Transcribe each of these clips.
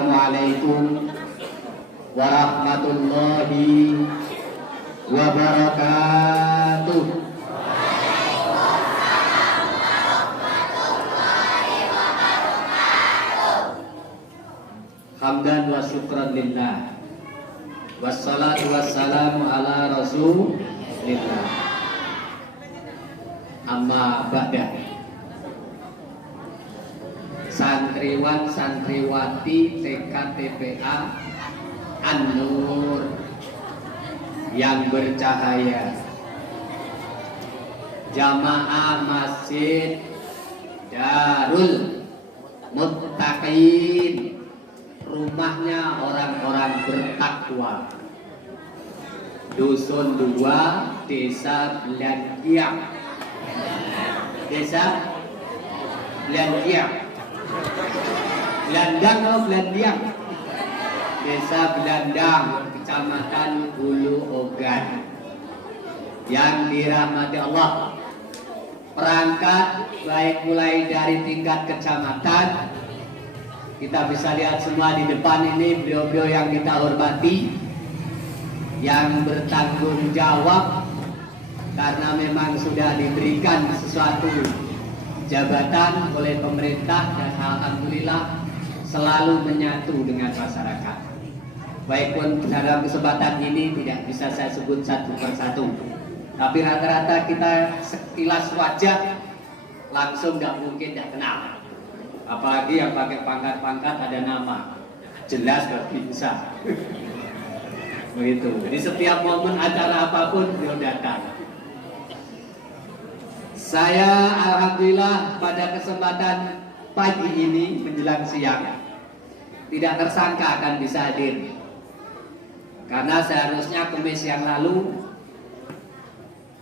Assalamualaikum warahmatullahi wabarakatuh. Hamdan wa syukran lillah, wassalatu wassalamu ala rasulillah, amma ba'da. Santriwan santriwati TKTPA An-Nur yang bercahaya, jamaah Masjid Darul Muttaqin, rumahnya orang-orang bertakwa, Dusun 2, Desa Belandiang. Desa Belandiang. Belandang atau Belandiang? Desa Belandang, Kecamatan Hulu Ogan, yang dirahmati Allah. Perangkat baik mulai dari tingkat kecamatan, kita bisa lihat semua di depan ini beliau-beliau yang kita hormati, yang bertanggung jawab karena memang sudah diberikan sesuatu jabatan oleh pemerintah dan alhamdulillah selalu menyatu dengan masyarakat. Baik pun dalam kesempatan ini tidak bisa saya sebut satu persatu, tapi rata-rata kita sekilas wajah langsung tidak mungkin tidak kenal. Apalagi yang pakai pangkat-pangkat ada nama, jelas bagi bisa. Begitu. Jadi setiap momen acara apapun beliau datang. Saya alhamdulillah pada kesempatan pagi ini menjelang siang tidak tersangka akan bisa hadir, karena seharusnya Kamis yang lalu,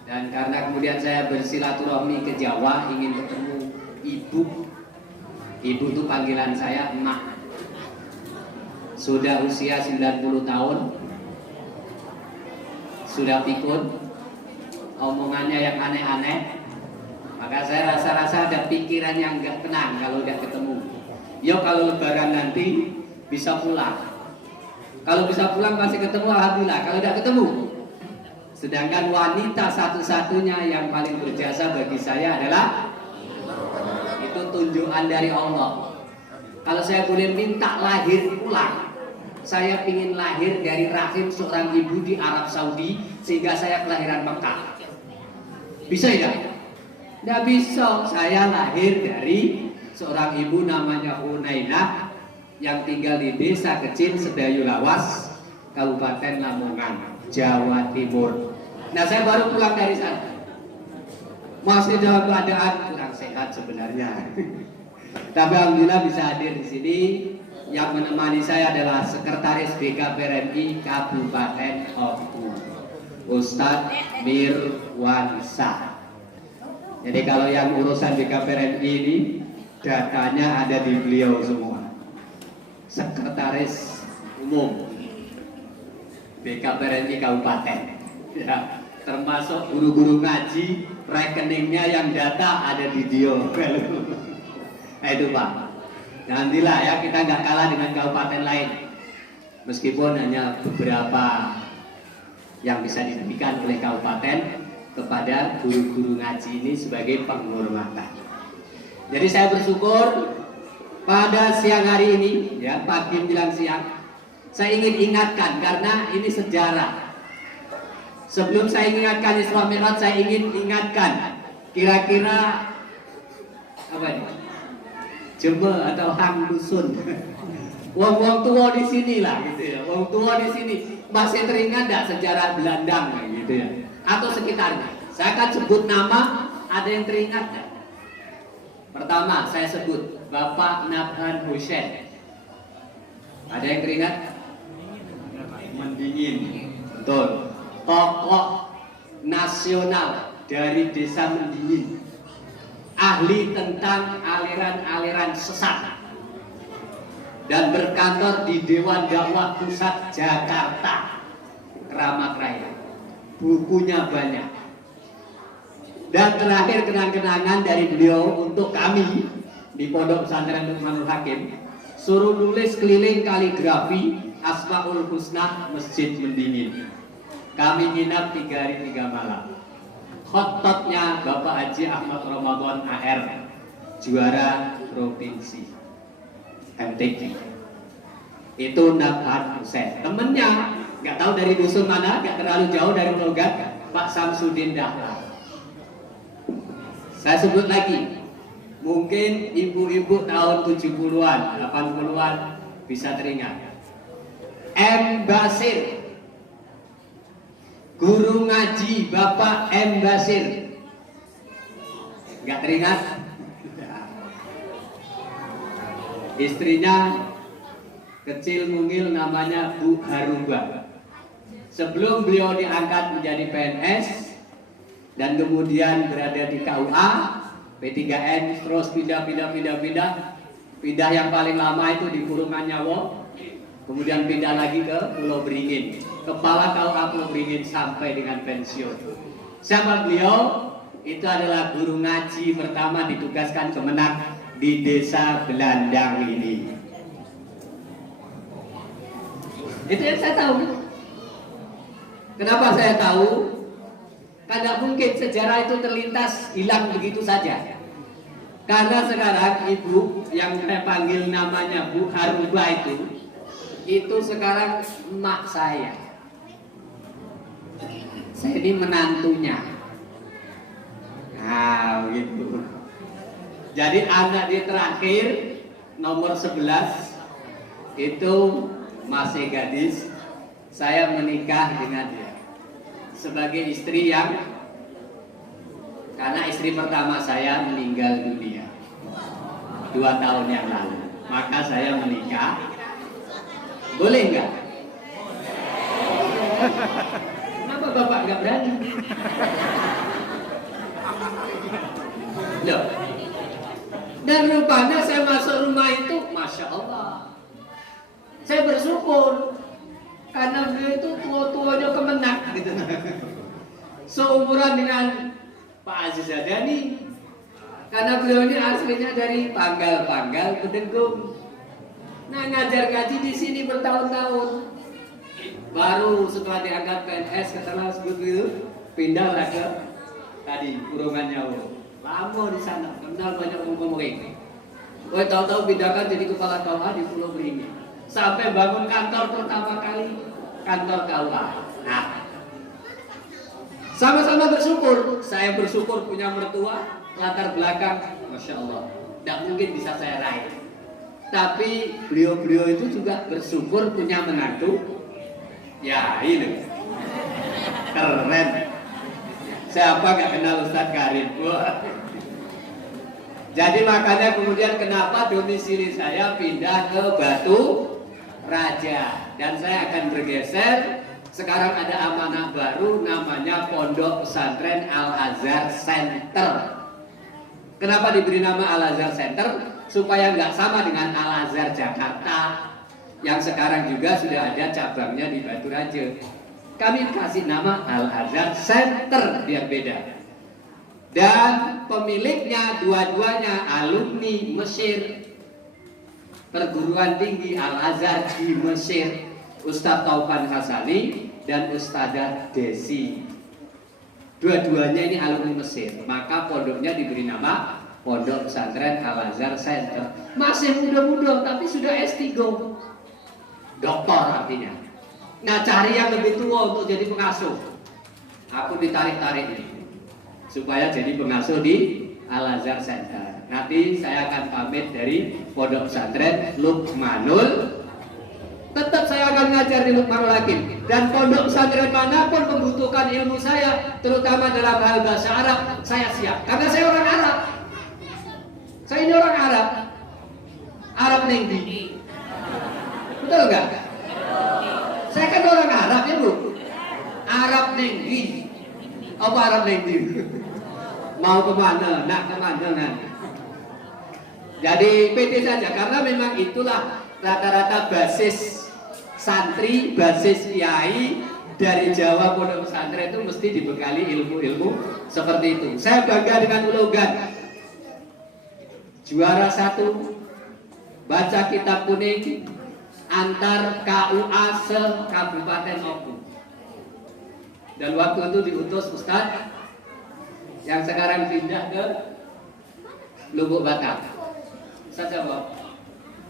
dan karena kemudian saya bersilaturahmi ke Jawa ingin ketemu ibu. Ibu itu panggilan saya emak, sudah usia 90 tahun, sudah pikun, omongannya yang aneh-aneh. Maka saya rasa-rasa ada pikiran yang nggak tenang kalau udah ketemu. Yo kalau lebaran nanti bisa pulang. Kalau bisa pulang masih ketemu alhamdulillah. Kalau udah ketemu. Sedangkan wanita satu-satunya yang paling berjasa bagi saya adalah itu tunjukan dari Allah. Kalau saya boleh minta lahir ulang, saya ingin lahir dari rahim seorang ibu di Arab Saudi sehingga saya kelahiran Mekah. Bisa ya? Tidak bisa, saya lahir dari seorang ibu namanya Hunainah yang tinggal di desa kecil Sedayu Lawas, Kabupaten Lamongan, Jawa Timur. Nah, saya baru pulang dari sana, masih dalam keadaan kurang sehat sebenarnya. Tapi alhamdulillah bisa hadir di sini. Yang menemani saya adalah Sekretaris BKPRMI Kabupaten Oku, Ustadz Mirwansa. Jadi kalau yang urusan BKPRMI ini datanya ada di beliau semua. Sekretaris Umum BKPRMI Kabupaten, ya, termasuk guru-guru ngaji, rekeningnya yang data ada di dia. Nah itu Pak. Nantilah ya, kita nggak kalah dengan kabupaten lain, meskipun hanya beberapa yang bisa diberikan oleh kabupaten kepada guru-guru ngaji ini sebagai penghormatan. Jadi saya bersyukur pada siang hari ini, ya pagi menjelang siang, saya ingin ingatkan karena ini sejarah. Sebelum saya ingatkan Isra Mi'raj, saya ingin ingatkan kira-kira apa ini? Jeme atau hang dusun. Wong tua di sini lah, gitu ya. Wong tua di sini masih teringat enggak sejarah Belandang, gitu ya? Atau sekitarnya. Saya akan sebut nama, ada yang teringat enggak? Pertama, saya sebut Bapak Nabhan Hussein. Ada yang teringat? Mendingin. Betul. Tokoh nasional dari desa Mendingin. Ahli tentang aliran-aliran sesat. Dan berkantor di Dewan Dakwah Pusat Jakarta, Keramat Raya. Bukunya banyak. Dan terakhir kenang-kenangan dari beliau untuk kami di Pondok Pesantren Luqmanul Hakim, suruh nulis keliling kaligrafi Asmaul Husna Masjid Mendingin. Kami nginap 3 hari 3 malam. Khototnya Bapak Haji Ahmad Ramadan AR, juara provinsi MTQ. Itu Nabhan Hussein. Temennya nggak tahu dari dusun mana, nggak terlalu jauh dari Logat, Pak Samsudin Dahlan. Saya sebut lagi, mungkin ibu-ibu tahun 70-an, 80-an bisa teringat. M. Basir, guru ngaji Bapak M. Basir. Nggak teringat? Istrinya kecil mungil, namanya Bu Haruba. Sebelum beliau diangkat menjadi PNS dan kemudian berada di KUA, P3N, terus pindah. Pindah yang paling lama itu di Kurungan Nyawo, kemudian pindah lagi ke Pulau Beringin, kepala KUA Pulau Beringin sampai dengan pensiun. Siapa beliau? Itu adalah guru ngaji pertama ditugaskan Kemenak di desa Belandang ini. Itu yang saya tahu. Kenapa saya tahu? Karena mungkin sejarah itu terlintas hilang begitu saja. Karena sekarang ibu yang saya panggil namanya Bu Haruba itu sekarang emak saya. Saya ini menantunya. Nah, gitu. Jadi anak dia terakhir nomor 11 itu masih gadis. Saya menikah dengan dia sebagai istri yang, karena istri pertama saya meninggal dunia 2 tahun yang lalu, maka saya menikah. Boleh nggak? Kenapa Bapak nggak berani? Loh. Dan rupanya saya masuk rumah itu, Masya Allah, saya bersyukur karena beliau itu tua-tuanya Kemenak gitu. Seumuran dengan Pak Aziz Zadani, karena beliau ini aslinya dari Panggal Kedengung. Nah, ngajar ngaji di sini bertahun-tahun. Baru setelah diangkat PNS setelah sebut itu pindahlah ke tadi Kurungan Nyawo. Lama di sana, kenal banyak ngomong-ngomong. Gue tahu-tahu pindahkan jadi kepala KUA di Pulau Beringin. Sampai bangun kantor pertama kali, kantor KUA. Nah, sama-sama bersyukur. Saya bersyukur punya mertua, latar belakang, Masya Allah, tidak mungkin bisa saya raih. Tapi beliau-beliau itu juga bersyukur punya menantu. Ya ini keren. Siapa gak kenal Ustadz Karim? Jadi makanya kemudian kenapa domisili saya pindah ke Batu Raja. Dan saya akan bergeser. Sekarang ada amanah baru namanya Pondok Pesantren Al-Azhar Center. Kenapa diberi nama Al-Azhar Center? Supaya nggak sama dengan Al-Azhar Jakarta yang sekarang juga sudah ada cabangnya di Batu Raja. Kami kasih nama Al-Azhar Center biar beda. Dan pemiliknya dua-duanya alumni Mesir, perguruan tinggi Al-Azhar di Mesir, Ustadz Taufan Hasani dan Ustadzah Desi. Dua-duanya ini alumni Mesir, maka pondoknya diberi nama Pondok Pesantren Al-Azhar Center. Masih muda-muda tapi sudah S3, doktor artinya. Nah, cari yang lebih tua untuk jadi pengasuh. Aku ditarik-tarik ini supaya jadi pengasuh di Al-Azhar Center. Nanti saya akan pamit dari Pondok Pesantren Luqmanul. Tetap saya akan ngajar di Luqmanul Hakim. Dan pondok pesantren manapun membutuhkan ilmu saya, terutama dalam hal bahasa Arab, saya siap. Karena saya orang Arab. Saya ini orang Arab. Arab Nengdi. Betul nggak? Saya kan orang Arab ya Bu. Arab Nengdi. Apa Arab Nengdi? Mau kemana? Nak kemana nanti? Jadi PT saja, karena memang itulah rata-rata basis santri, basis kiai dari Jawa pondok pesantren itu mesti dibekali ilmu-ilmu seperti itu. Saya bangga dengan Ulogan, juara 1 baca kitab kuning antar KUA se-Kabupaten Oku. Dan waktu itu diutus Ustadz yang sekarang pindah ke Lubuk Batam. Ustadz siapa?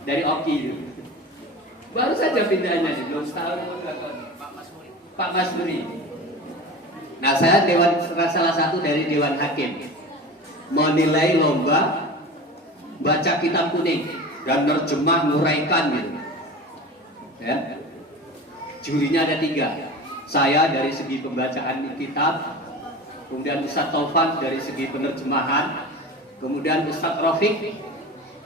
Dari Oki. Baru saja pindahnya, belum setahun. Pak Masmuri. Nah, saya salah satu dari Dewan Hakim menilai lomba baca kitab kuning dan nerjemah nguraikan gitu. Ya. Jurinya ada 3. Saya dari segi pembacaan kitab, kemudian Ustadz Taufan dari segi penerjemahan, kemudian Ustadz Rafiq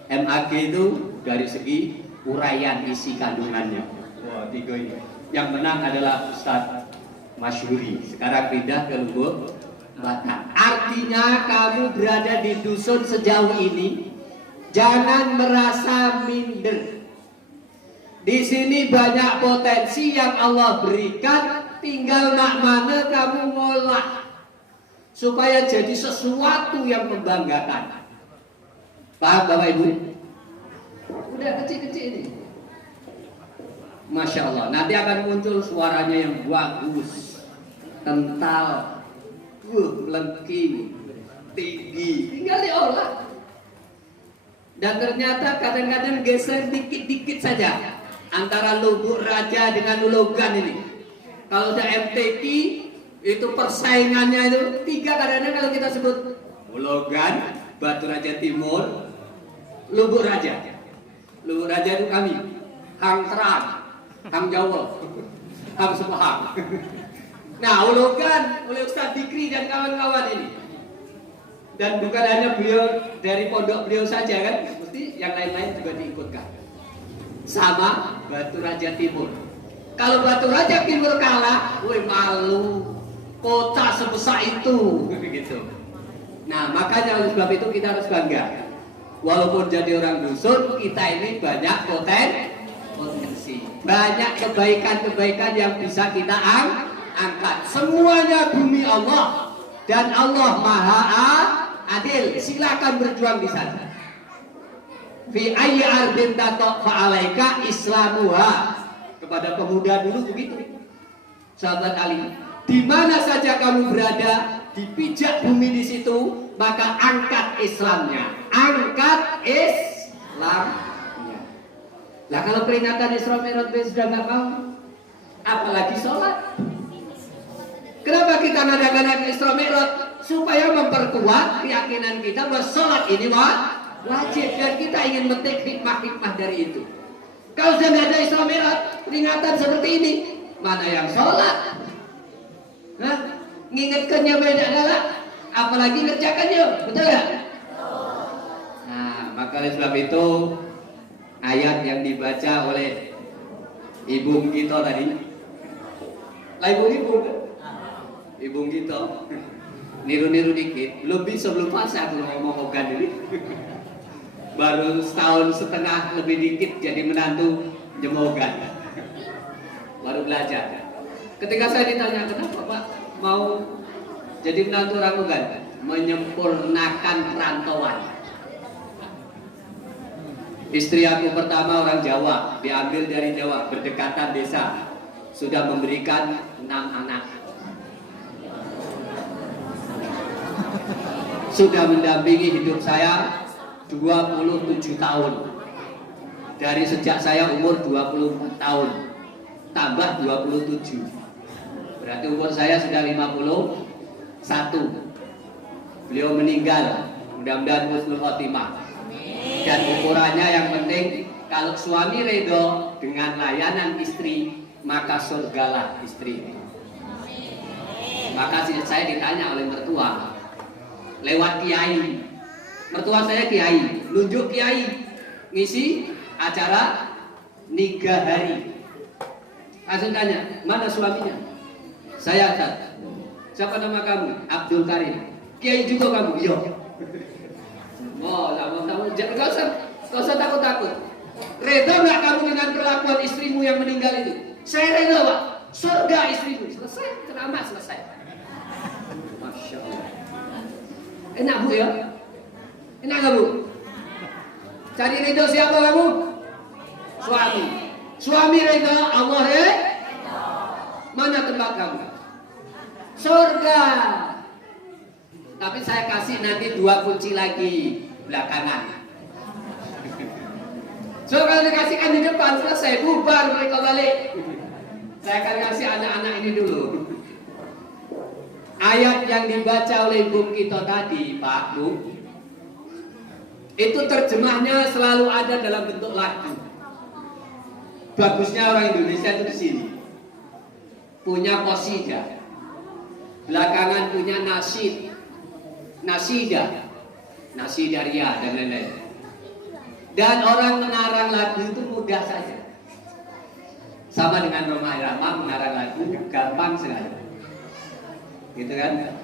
MAG itu dari segi uraian isi kandungannya. Wah, 3 ini. Yang menang adalah Ustadz Masyhuri. Sekarang pindah ke Lubuk Batam. Artinya kamu berada di dusun sejauh ini, jangan merasa minder. Di sini banyak potensi yang Allah berikan, tinggal nak mana kamu ngolah supaya jadi sesuatu yang membanggakan. Paham Bapak Ibu? Udah kecil-kecil ini. Masya Allah, nanti akan muncul suaranya yang bagus, kental, melengking, tinggi, tinggal diolah. Dan ternyata kadang-kadang geser dikit-dikit saja antara Lubuk Raja dengan Nulogan ini. Kalau udah MTQ itu persaingannya itu 3 kadang-kadang kalau kita sebut Nulogan, Batu Raja Timur, Lubuk Raja. Lubuk Raja itu kami, Hang Terang, Hang Jawa, Hang Sepahang. Nah, Nulogan oleh Ustadz Dikri dan kawan-kawan ini. Dan bukan hanya beliau dari pondok beliau saja kan, mesti yang lain-lain juga diikutkan. Sama Batu Raja Timur. Kalau Batu Raja Timur kalah, woi malu, kota sebesar itu, begitu. Nah, makanya oleh sebab itu kita harus bangga. Walaupun jadi orang dusun, kita ini banyak potensi, banyak kebaikan-kebaikan yang bisa kita angkat. Semuanya bumi Allah dan Allah Maha Adil. Silakan berjuang di sana. Fi ayyi ardin taqa fa'alaika islamuha. Kepada pemuda dulu begitu. Sahabat Ali, di mana saja kamu berada, dipijak bumi di situ, maka angkat Islamnya. Angkat Islamnya. Lah kalau peringatan Isra Mi'raj sudah nggak mau, apalagi sholat. Kenapa kita ngadakan Isra Mi'raj? Supaya memperkuat keyakinan kita bahwa sholat ini wajib, dan kita ingin memetik hikmah-hikmah dari itu. Kalau sudah nggak ada Isra Mi'raj, peringatan seperti ini, mana yang sholat? Ngingetkannya beda galak, apalagi ngerjakannya, betul nggak? Nah, maka oleh sebab itu ayat yang dibaca oleh Ibu kita tadi, lah ibu kan? Ibu kita niru-niru dikit, lebih sebelum puasa aku ngomong Ogan ini. Baru setahun setengah lebih dikit jadi menantu Jemogan. Baru belajar. Ketika saya ditanya, kenapa Pak mau jadi menantu orang Ogan? Menyempurnakan perantauan. Istri aku pertama orang Jawa, diambil dari Jawa, berdekatan desa, sudah memberikan 6 anak. Sudah mendampingi hidup saya 27 tahun. Dari sejak saya umur 24 tahun tambah 27. Berarti umur saya sudah 51. Beliau meninggal, mudah-mudahan husnul khotimah. Dan ukurannya yang penting, kalau suami ridho dengan layanan istri, maka surgalah istri. Maka saya ditanya oleh mertua lewat kiai. Mertua saya kiai, nunjuk kiai ngisi acara nikah hari. Langsung tanya, mana suaminya? Saya Ustaz. Siapa nama kamu? Abdul Karim. Kiai juga kamu? Iya. Oh, kamu jangan usah takut-takut. Reda nggak kamu dengan perlakuan istrimu yang meninggal itu? Saya reda, Pak. Surga istrimu. Selesai, ceramah selesai. Masya Allah. Enak Bu ya? Enak gak Bu? Cari ridho siapa kamu? Suami. Suami ridho Allah mana tempat kamu? Surga. Tapi saya kasih nanti 2 kunci lagi belakangan. So kalau dikasihkan di depan selesai bubar mereka balik. Saya akan kasih anak-anak ini dulu. Ayat yang dibaca oleh Bung Kito tadi, Pak Bu, itu terjemahnya selalu ada dalam bentuk lagu. Bagusnya orang Indonesia itu di sini. Punya qasidah. Belakangan punya nasid. Nasidah. Nasidaria dan lain-lain. Dan orang mengarang lagu itu mudah saja. Sama dengan Rhoma Irama mengarang lagu gampang sekali. Gitu kan?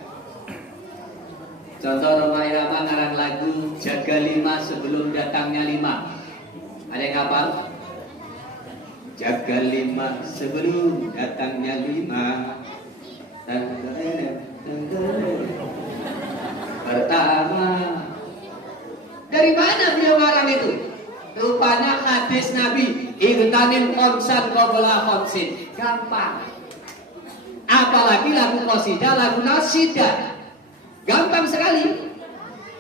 Contoh Rhoma Irama mengarang lagu jaga 5 sebelum datangnya 5. Ada yang hafal? Jaga 5 sebelum datangnya 5. Pertama. Dari mana beliau ngarang itu? Rupanya hadis Nabi, igtanim khamsan qabla khamsin. Gampang. Apalagi lagu qasidah, lagu nasidah. Gampang sekali.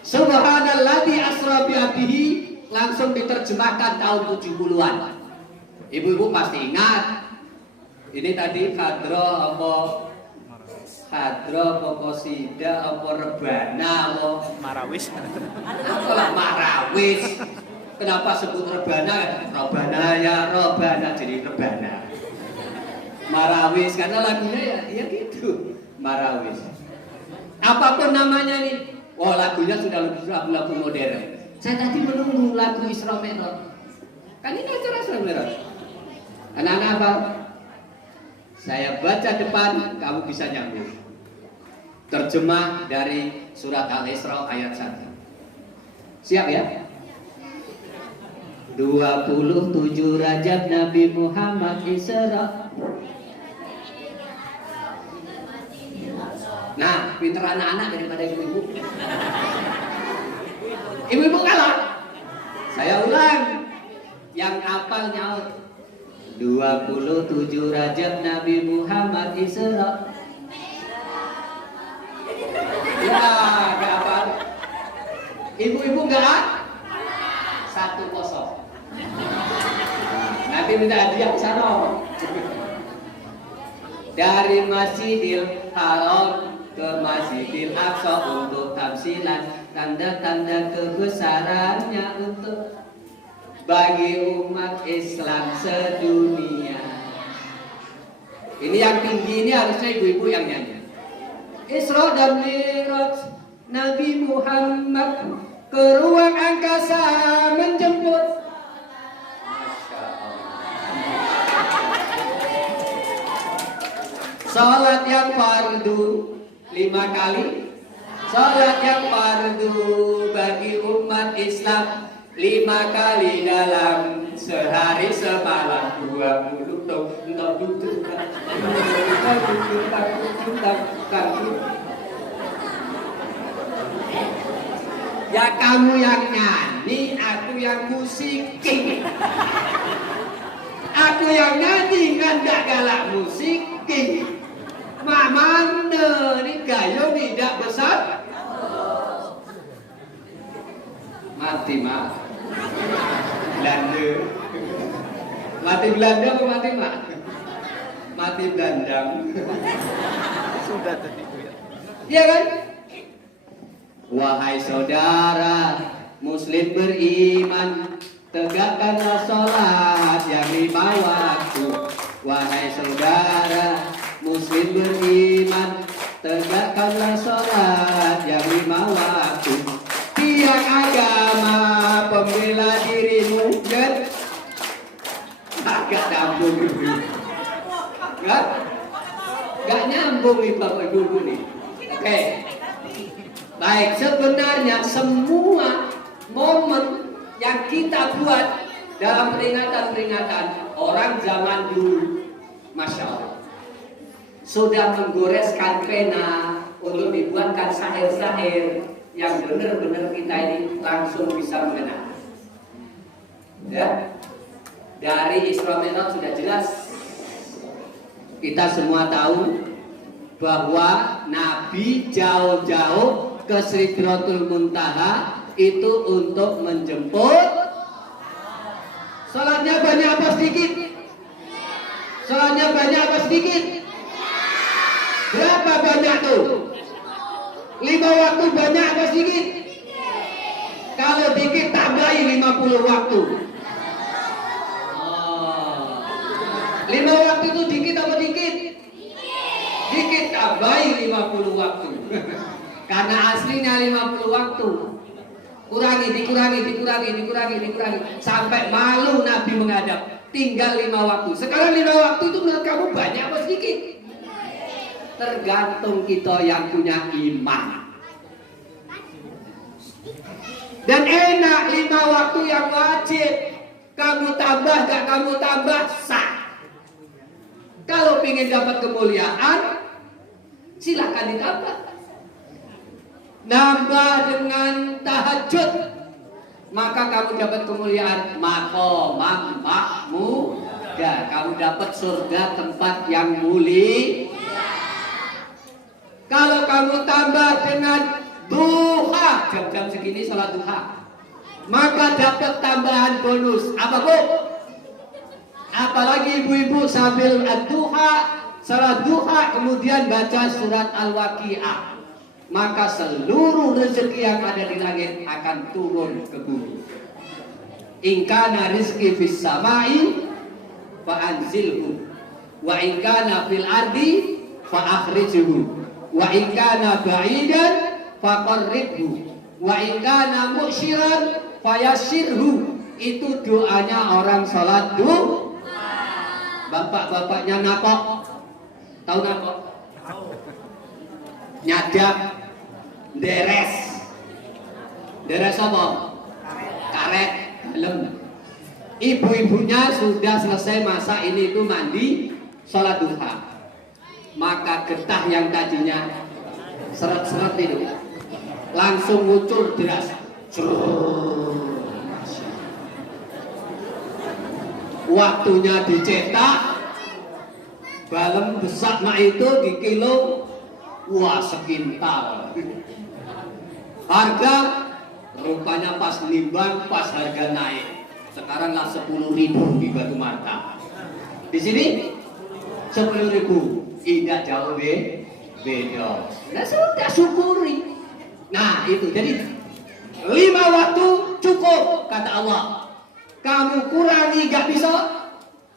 Subhanalladzi asra bi abdihi langsung diterjemahkan tahun 70-an. Ibu-ibu pasti ingat. Ini tadi hadroh apa qasidah apa rebana apa marawis. Apalah marawis. Kenapa sebut rebana? Robana ya robana jadi rebana. Marawis karena lagunya ya gitu. Marawis. Apapun namanya nih. Oh lagunya sudah lebih lagu modern. Saya tadi menunggu lagu Isra Mi'raj. Kan ini acara Isra Mi'raj. Anak-anak apa? Saya baca depan, kamu bisa nyambung. Terjemah dari surat Al-Isra ayat 1. Siap ya? 27 Rajab Nabi Muhammad Isra. Nah, pinter anak-anak daripada ibu-ibu. Ibu-ibu kalah. Saya ulang. Yang hafal nyaut. 27 Rajab Nabi Muhammad Isra. Ya, gak hafal. Ibu-ibu gak? 1-0. Nanti minta hadiah ke sana. Dari Masjidil Haram ke Masjidil Aqsa untuk tamsilan tanda-tanda kebesarannya untuk bagi umat Islam sedunia. Ini yang tinggi ini harusnya ibu-ibu yang nyanyi. Isra dan Mi'raj Nabi Muhammad ke ruang angkasa menjemput. Masya Allah. Salat yang fardu 5 kali. Salat yang fardu bagi umat Islam 5 kali dalam sehari semalam 20 ya kamu yang nyanyi, aku yang musikin. Aku yang nyanyi kan gak galak musikin. Mak mana ni gayo tidak besar. Mati mak. Belanda. Mati Belanda apa mati mak? Mati Belandang. Sudah tadi. Iya kan? Wahai saudara Muslim beriman, tegakkanlah sholat yang 5 waktu. Wahai saudara Muslim beriman, tegakkanlah sholat yang 5 waktu. Tiang agama pembela dirimu, kan? Agak nyambung itu, kan? Gak nyambung nih bapak ibu nih. Oke. Baik, sebenarnya semua momen yang kita buat dalam peringatan-peringatan orang zaman dulu, Masya Allah, sudah menggoreskan pena untuk dibuatkan syair-syair yang benar-benar kita ini langsung bisa mengenal. Ya. Dari Isra Mi'raj sudah jelas. Kita semua tahu bahwa Nabi jauh-jauh ke Sidratul Muntaha itu untuk menjemput. Salatnya banyak apa sedikit? Salatnya banyak apa sedikit? Berapa banyak tuh? 5 waktu banyak apa sedikit? Kalau dikit tambahi 50 waktu. 5 waktu itu dikit apa dikit? Dikit tambahi 50 waktu. Karena aslinya 50 waktu. Dikurangi sampai malu Nabi menghadap. Tinggal 5 waktu. Sekarang 5 waktu itu menurut kamu banyak apa sedikit? Tergantung kita yang punya iman. Dan enak 5 waktu yang wajib. Kamu tambah gak kamu tambah sah. Kalau ingin dapat kemuliaan, silakan ditambah. Nambah dengan tahajud, maka kamu dapat kemuliaan maqamam mahmuda. Kamu dapat surga, tempat yang mulia. Kalau kamu tambah dengan duha, jam-jam segini sholat duha, maka dapat tambahan bonus. Apa bu? Apalagi ibu-ibu sambil ad-duha, salat duha, kemudian baca surat Al-Waqiah, maka seluruh rezeki yang ada di langit akan turun ke bumi. In kana rizqi fis samai fa anzilhu, wa in kana fil ardi fa akhrijhu, wa in kana ba'idan fa qarribhu, wa in kana mu'syiran fa yassirhu. Itu doanya orang salat duha. Bapak-bapaknya napok, tahu napok? Nyadap, deres apa? Karet, helm. Ibu-ibunya sudah selesai masa ini itu mandi, sholat duha. Maka getah yang tadinya seret-seret itu langsung muncul deras. Waktunya dicetak, balem besar mak itu di kilo, wah sekintal. Harga rupanya pas nimbang, pas harga naik. Sekarang lah 10.000 di Batu Mata. Di sini 10.000, tidak jauh beda. Nah sudah syukuri. Nah itu jadi 5 waktu cukup kata Allah. Kamu kurangi gak bisa,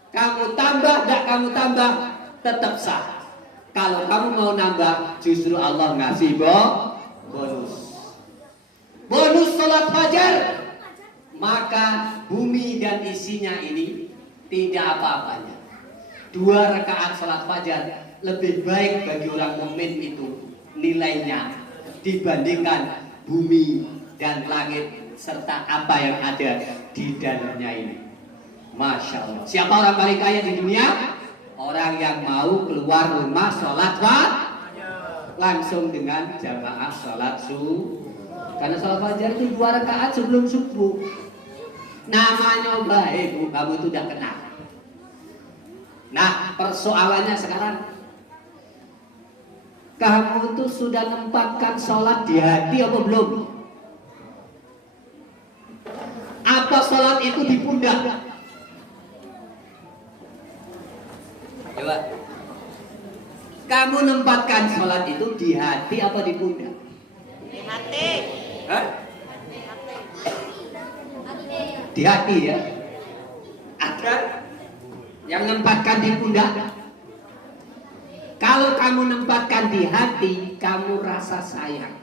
kamu tambah gak kamu tambah, tetap sah. Kalau kamu mau nambah, justru Allah ngasih bonus. Bonus sholat fajar. Maka bumi dan isinya ini tidak apa-apanya. 2 rakaat sholat fajar lebih baik bagi orang mukmin itu nilainya dibandingkan bumi dan langit serta apa yang ada di dalamnya ini. Masya Allah. Siapa orang paling kaya di dunia? Orang yang mau keluar rumah sholat langsung dengan jamaah sholat subuh. Karena sholat fajar itu 2 rakaat sebelum subuh. Namanya baik, bu, kamu itu udah kenal. Nah persoalannya sekarang, kamu itu sudah menempatkan sholat di hati apa belum? Apa sholat itu di pundak? Coba. Kamu menempatkan sholat itu di hati apa di pundak? Di hati. Hah? Di hati ya. Ada yang menempatkan di pundak. Kalau kamu menempatkan di hati, kamu rasa sayang.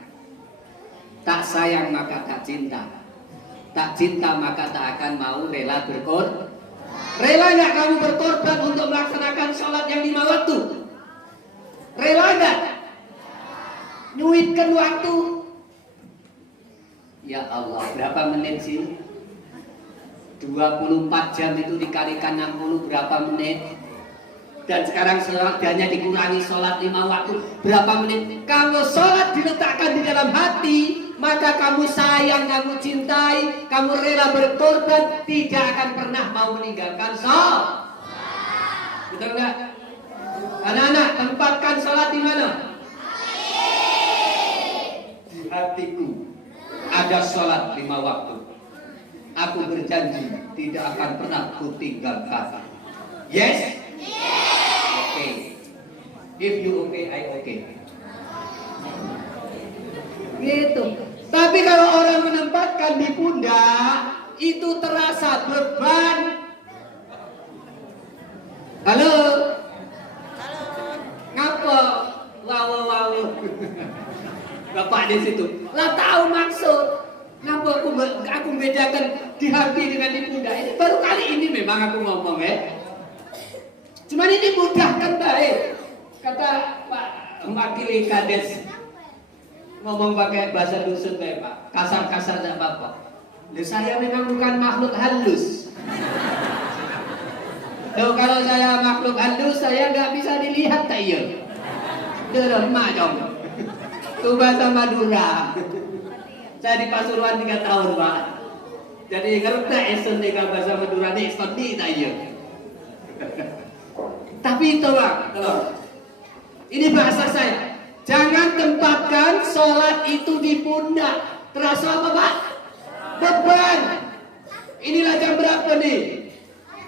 Tak sayang maka tak cinta. Tak cinta maka tak akan mau rela berkorban. Rela nggak kamu berkorban untuk melaksanakan sholat yang 5 waktu? Rela nggak? Nyuitkan waktu. Ya Allah, berapa menit sih? 24 jam itu dikalikan 60 berapa menit? Dan sekarang hanya dikurangi sholat 5 waktu. Berapa menit? Kalau sholat diletakkan di dalam hati, maka kamu sayang, kamu cintai, kamu rela berkorban, tidak akan pernah mau meninggalkan sholat. Betul nggak? Anak-anak, tempatkan sholat di mana? Di hatiku ada sholat 5 waktu. Aku berjanji tidak akan pernah kutinggalkan. Yes? Okay. If you okay, I okay. Gitu. Tapi kalau orang menempatkan di pundak, itu terasa beban. Halo? Ngapa? Wow. Bapak di situ. Lah tahu maksud. Ngapa aku bedakan di hati dengan di pundak? Ini baru kali ini memang aku ngomong ya. Cuman ini mudah kan baik. Kata Pak Wakili Kades ngomong pakai bahasa dusun baik Pak. Kasar-kasar tidak apa-apa. Saya memang bukan makhluk halus. Kalau saya makhluk halus, saya nggak bisa dilihat tak iya. Derema dong. Itu bahasa Madura. Saya di Pasuruan 3 tahun Pak. Jadi ngerti esen dengan bahasa Madura ini seperti tak iya. Tapi itu Pak, ini bahasa saya. Jangan tempatkan sholat itu di pundak. Terasa apa Pak? Beban. Inilah jam berapa nih?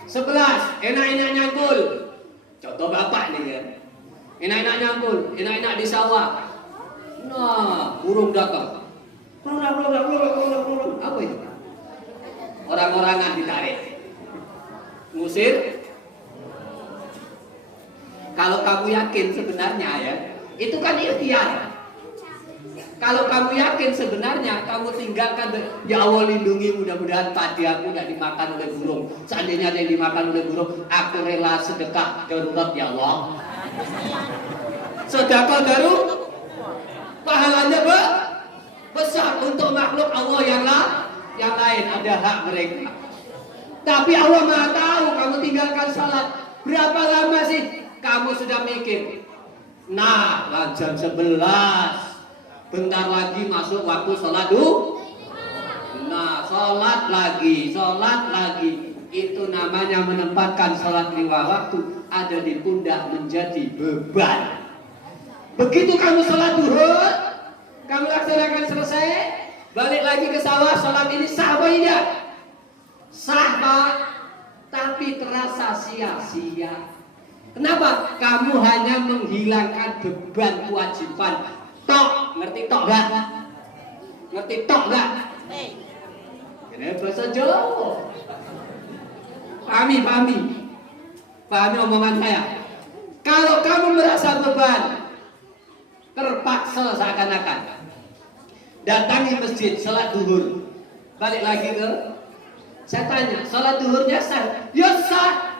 11. Enak-enak nyangkul. Contoh Bapak nih ya. Enak-enak nyangkul, enak-enak di sawah. Nah, burung datang. Apa itu? Orang-orangan ditarik. Ngusir. Kalau kamu yakin sebenarnya ya, itu kan ikhtiar. Kalau kamu yakin sebenarnya, kamu tinggalkan, ya Allah lindungi, mudah-mudahan tadi aku tidak dimakan oleh burung. Seandainya ada yang dimakan oleh burung, aku rela sedekah darurat ya Allah. Sedekah darurat, pahalanya besar untuk makhluk Allah yang lain, ada hak mereka. Tapi Allah Maha tahu kamu tinggalkan salat. Berapa lama sih kamu sudah mikir? Nah, jam 11. Bentar lagi masuk waktu sholat Nah, sholat lagi. Itu namanya menempatkan sholat 5 waktu ada di pundak menjadi beban. Begitu kamu sholat duhur, kamu laksanakan selesai, balik lagi ke sawah, sholat ini sah apa tidak? Sah Pak, tapi terasa sia-sia. Kenapa? Kamu hanya menghilangkan beban kewajiban. Tok, ngerti tok gak? Ngerti tok gak? Ini bahasa Jawa. Pahami omongan saya. Kalau kamu merasa beban, terpaksa seakan-akan datangi masjid, salat duhur, balik lagi ke. Saya tanya, salat duhurnya sah? Ya sah.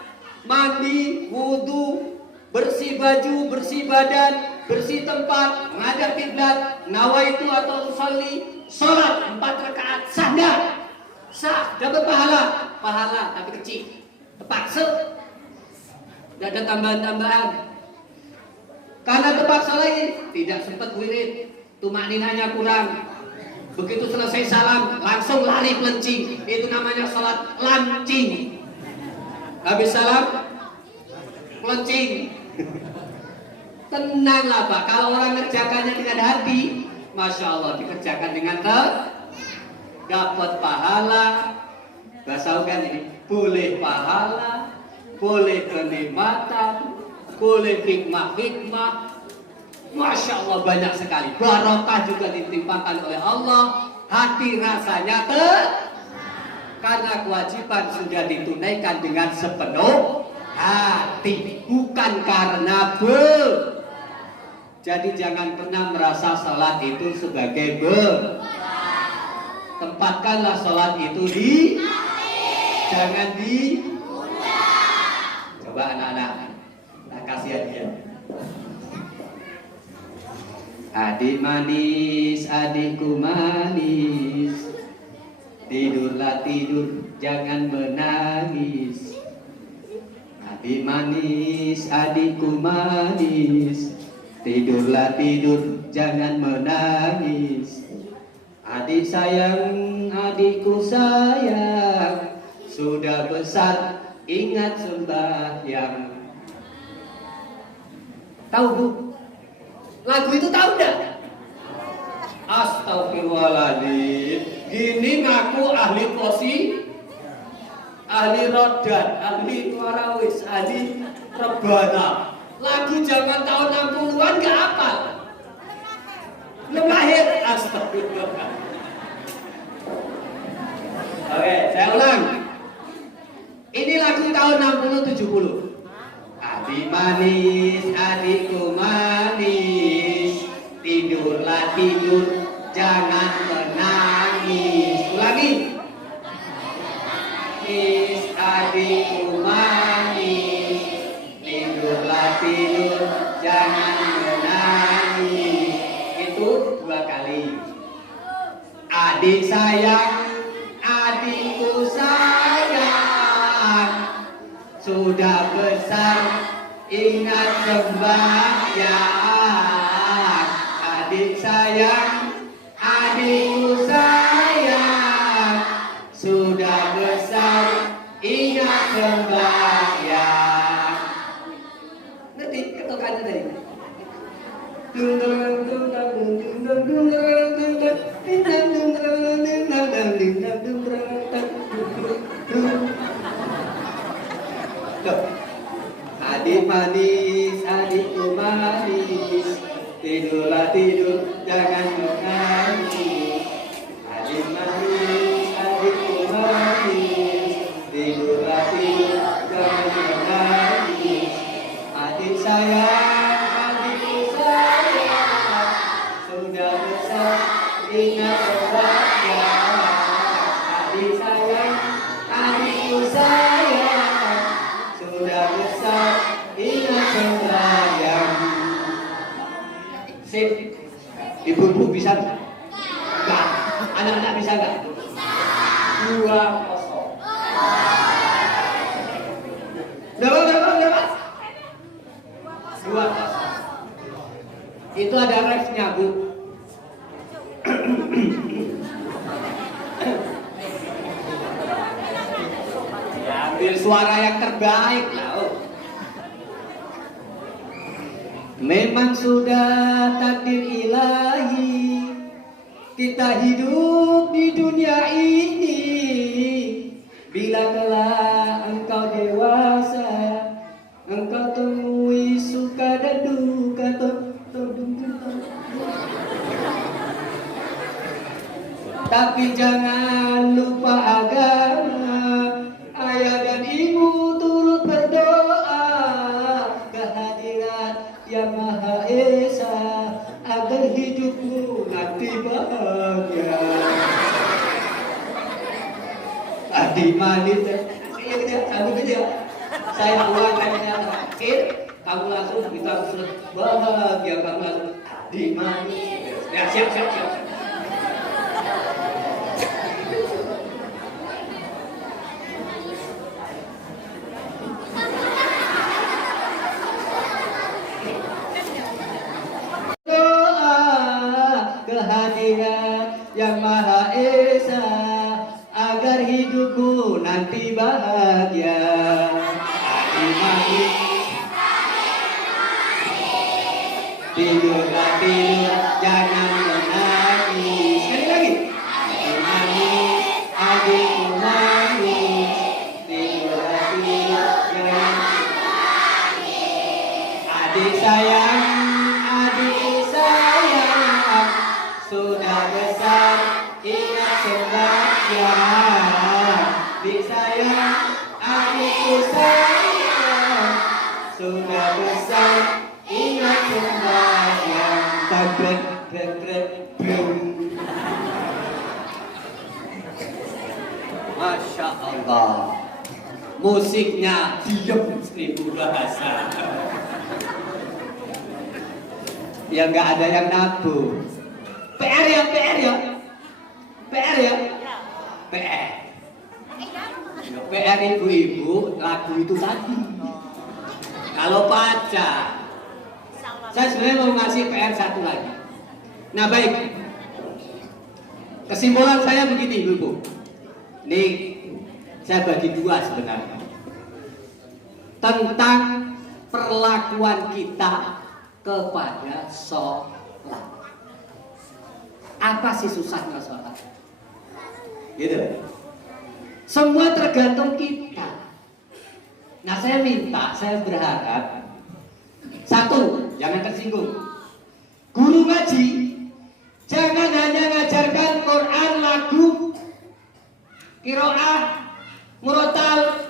Mandi, wudu, bersih baju, bersih badan, bersih tempat, menghadap kiblat, nawaitu atau usolli, sholat 4 rakaat, sah enggak? Sah, dapat pahala tapi kecil, terpaksa, tidak ada tambahan-tambahan. Karena terpaksa lagi, tidak sempat wirid, tumakninanya kurang. Begitu selesai salam, langsung lari pelencing, itu namanya sholat lancing. Habis salam, pelencing. Tenanglah Pak, kalau orang ngerjakannya dengan hati, Masya Allah dikerjakan dengan dapat pahala. Bahasa kan ini, boleh pahala, boleh kenikmatan, boleh hikmah. Masya Allah banyak sekali. Barokah juga ditimpakan oleh Allah. Hati rasanya karena kewajiban sudah ditunaikan dengan sepenuh hati, bukan karena Jadi jangan pernah merasa salat itu sebagai Tempatkanlah salat itu jangan Coba anak-anak, tak kasih hadiah. Adik manis, adikku manis, tidurlah tidur, jangan menangis. Adik manis, adikku manis, tidurlah tidur, jangan menangis. Adik sayang, adikku sayang, sudah besar, ingat sembahyang. Tahu Bu? Lagu itu tahu enggak? Astagfirullahaladzim. Gini ngaku ahli posi, ahli rodat, ahli warawis, ahli rebana. Lagu zaman tahun 60-an gak hafal. Belum lahir. Astagfirullah. Oke, saya ulang. Ini lagu tahun 60-70. Adik manis, adikku manis, tidurlah tidur, jangan menangis. Ulangi. Manis, adikku manis, tidurlah tidur, jangan menangis. Itu 2 kali. Adik sayang, adikku sayang, sudah besar, ingat sembahyang. Adik sayang, adikku sayang, sudah besar, ingat sembahyang. Ngerti ketukannya tadi? Adik manis, adikku manis, tidurlah tidur, jangan menangis. Adik manis, adikku manis, tidurlah tidur, jangan menangis. Adik sayang, adikku sayang, sudah besar, ingat sembahyang. Adik sayang, adikku sayang, sudah besar, ingat sembahyang. Sip. Ibu-ibu bisa nggak? Nggak. Anak-anak bisa nggak? 2-0. Berapa? 2-0. Itu ada refnya, Bu. Ya, ambil suara yang terbaik lah. Oh. Memang sudah takdir ilahi, kita hidup di dunia ini. Bila kelak engkau dewasa, engkau temui suka dan duka. Tapi jangan lupa agama, ayah dan ibu turut berdoa kehadiran Yang Maha Esa agar hidupmu nanti bahagia. Adik manis, saya ulang terakhir, kamu langsung kita bahagia, kamu langsung adik manis. Ya siap. Kehadiran Yang Maha Esa agar hidupku nanti bahagia. Adik manis, tidurlah tidur, jangan menangis. Sekali lagi. Adik manis, adikku manis, tidurlah tidur, jangan menangis. Adik sayang, adikku sayang, sudah besar, ingat sembahyang. Adik sayang, adikku sayang, sudah besar, ingat sembahyang. Tabrek, Masya Allah, musiknya diem 1000 bahasa. Ya nggak ada yang nabung. PR ya. PR ibu-ibu lagu itu tadi. Kalau pacar, saya sebenarnya mau ngasih PR satu lagi. Nah baik, kesimpulan saya begini Ibu. Ini saya bagi dua sebenarnya. Tentang perlakuan kita kepada sholat. Apa sih susahnya sholat? Gitu. Semua tergantung kita. Nah saya berharap satu, jangan tersinggung. Guru ngaji jangan hanya ngajarkan Quran, lagu, qiraah, murotal,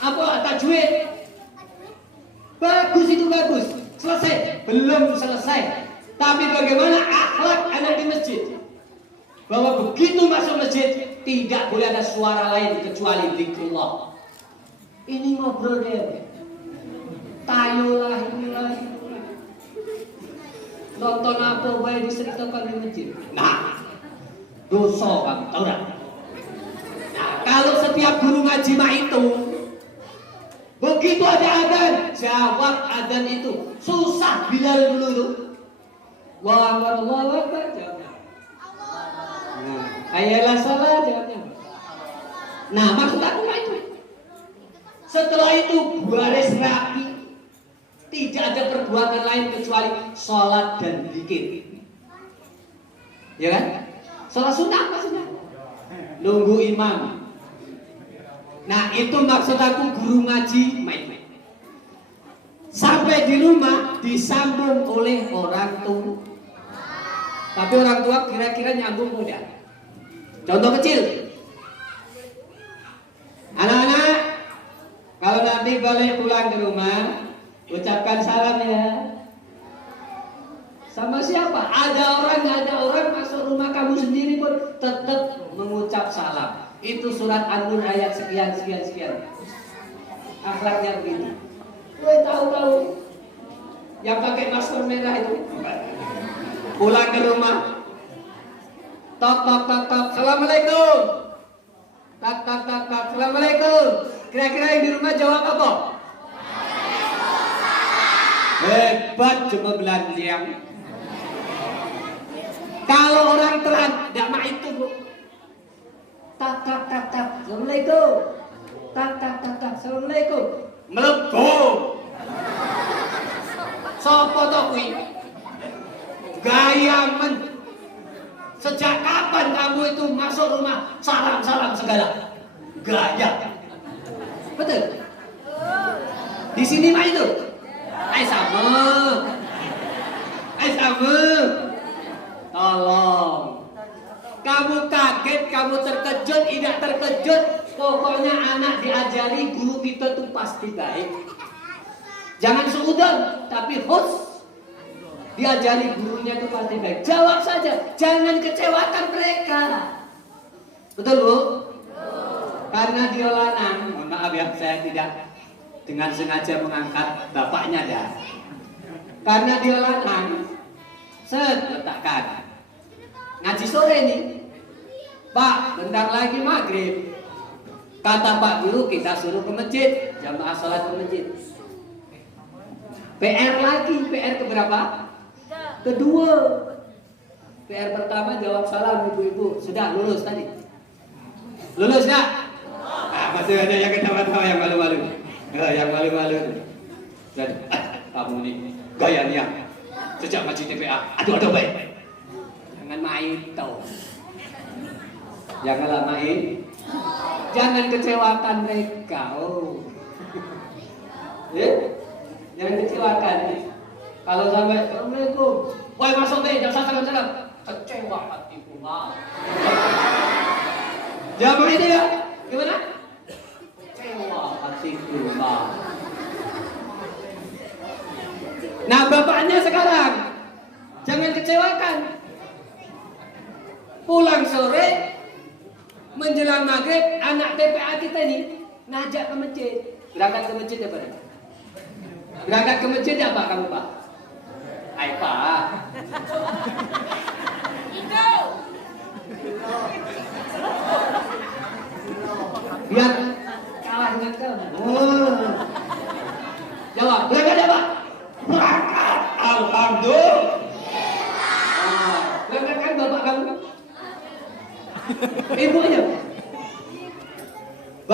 tajwid. Bagus itu bagus. Selesai? Belum selesai. Tapi bagaimana akhlak anak di masjid? Bahwa begitu masuk masjid tidak boleh ada suara lain kecuali zikrullah. Ini ngobrol deh. Tayolah inilah. Nonton apa baik diceritakan di masjid. Nah, dosa kamu tahu tak? Nah, kalau setiap guru ngaji mah itu begitu ada adzan, jawab adzan itu. Susah Bilal dulu tuh. Allahu Akbar jawabnya. Nah, ayalah salat jawabnya. Nah, maksud aku mah itu. Setelah itu baris rapi. Tidak ada perbuatan lain kecuali sholat dan zikir. Ya kan? Sholat sunnah apa sunnah? Nunggu imam. Nah itu maksud aku guru ngaji main-main. Sampai di rumah disambung oleh orang tua. Tapi orang tua kira-kira nyambung mudah. Contoh kecil. Anak-anak, kalau nanti balik pulang ke rumah, ucapkan salam ya. Sama siapa? Ada orang masuk rumah kamu sendiri pun tetap mengucap salam. Itu surat An-Nur ayat sekian. Akhlaknya begini. Woi tahu yang pakai masker merah itu pulang ke rumah, tok. Assalamualaikum. Tak. Assalamualaikum. Kira-kira yang di rumah jawab apa? Hebat cuma belanjang. Kalau orang telat, tidak mah itu bu. Tak. Assalamualaikum. Tak. Assalamualaikum. Melebu. Sopo to kuwi? Gaya men. Sejak kapan kamu itu masuk rumah salam segala? Gaya. Betul. Di sini mah itu. Sama. Tolong. Kamu kaget, kamu terkejut, tidak terkejut. Pokoknya anak diajari guru kita tuh pasti baik. Jangan seudon, tapi host. Diajari gurunya tuh pasti baik. Jawab saja, jangan kecewakan mereka. Betul bu? Karena dia lanang. Mohon maaf ya, saya tidak dengan sengaja mengangkat bapaknya dah. Karena dia lanang, letakkan. Ngaji sore nih, Pak, bentar lagi maghrib. Kata Pak Guru kita suruh ke masjid, jamaah sholat ke masjid. PR lagi, PR keberapa? Kedua. PR pertama jawab salam ibu-ibu, sudah lulus tadi. Lulus ya? Masih ada yang ketawa-tawa yang malu-malu. Yang malu-malu. Kamu nih gayanya sejak ngaji TPA. Aduh baik. Jangan main tau. Janganlah main. Jangan kecewakan mereka. Jangan kecewakan. Kalau sampai Assalamualaikum. Woi masuk deh, jangan salam. Kecewa hatiku mah. Jawab ini ya. Gimana? Hatiku mah. Nah bapaknya sekarang jangan kecewakan. Pulang sore menjelang maghrib anak TPA kita ini ngajak ke masjid. Berangkat ke masjid apa? Berangkat ke masjid apa kamu Pak? Hai Pak. Biar kalah dengan kamu.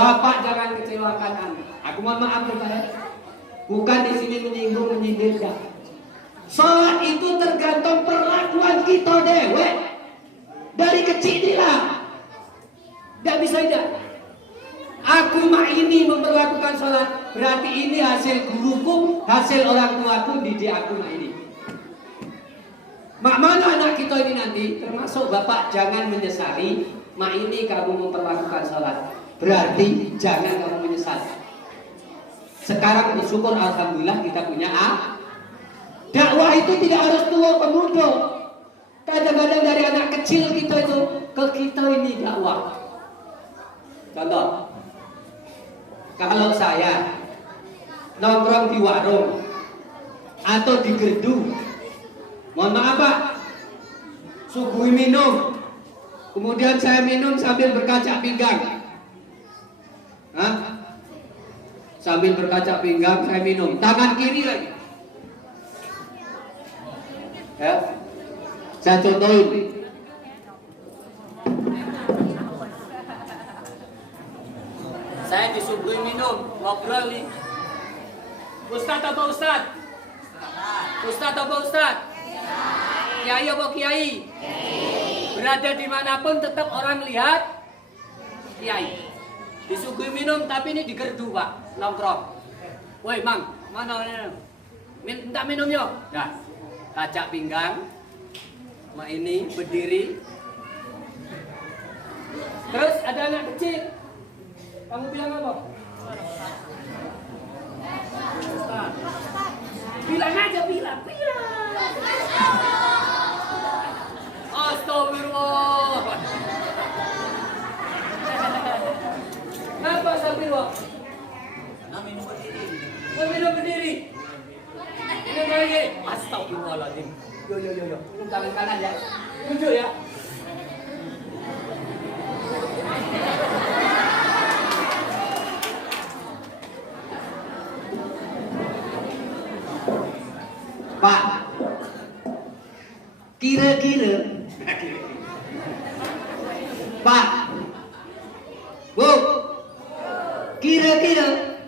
Bapak jangan kecewakan anak. Aku mohon maaf nih Pak ya. Bukan di sini menyinggung menyindir dah. Sholat itu tergantung perlakuan kita dewe. Dari kecil inilah. Tidak bisa tidak. Aku mak ini memperlakukan sholat, berarti ini hasil guruku, hasil orang tuaku didik aku mak ini. Mak mana anak kita ini nanti, termasuk bapak jangan menyesali, mak ini kamu memperlakukan sholat, berarti jangan kamu menyesal. Sekarang bersyukur alhamdulillah kita punya dakwah itu tidak harus tua pemuda. Kadang-kadang dari anak kecil kita itu ke kita ini dakwah. Contoh. Kalau saya nongkrong di warung atau di gerdu, mohon maaf Pak, suguhi minum, kemudian saya minum sambil berkaca pinggang. Sambil berkaca pinggang saya minum, tangan kiri lagi. Ya, saya contohin. Saya disuguhi minum, ngobrol nih. Ustaz apa Ustaz? Ustaz apa Ustaz? Kiai apa Kiai? Berada dimanapun tetap orang lihat Kiai. Disuguhi minum tapi ini digerdu Pak, nongkrong. Woi Mang, mana? Minta minum yuk. Nah, kaca pinggang. Mak ini berdiri. Terus ada anak kecil. Kamu bilang apa? Bilang aja, bilang. Astagfirullah. Kenapa astagfirullah? Minum berdiri. Minum lagi. Astagfirullahaladzim. Yo. Minum tangan kanan ya. Tunjuk ya. Pak, kira-kira Pak, Bu, kira-kira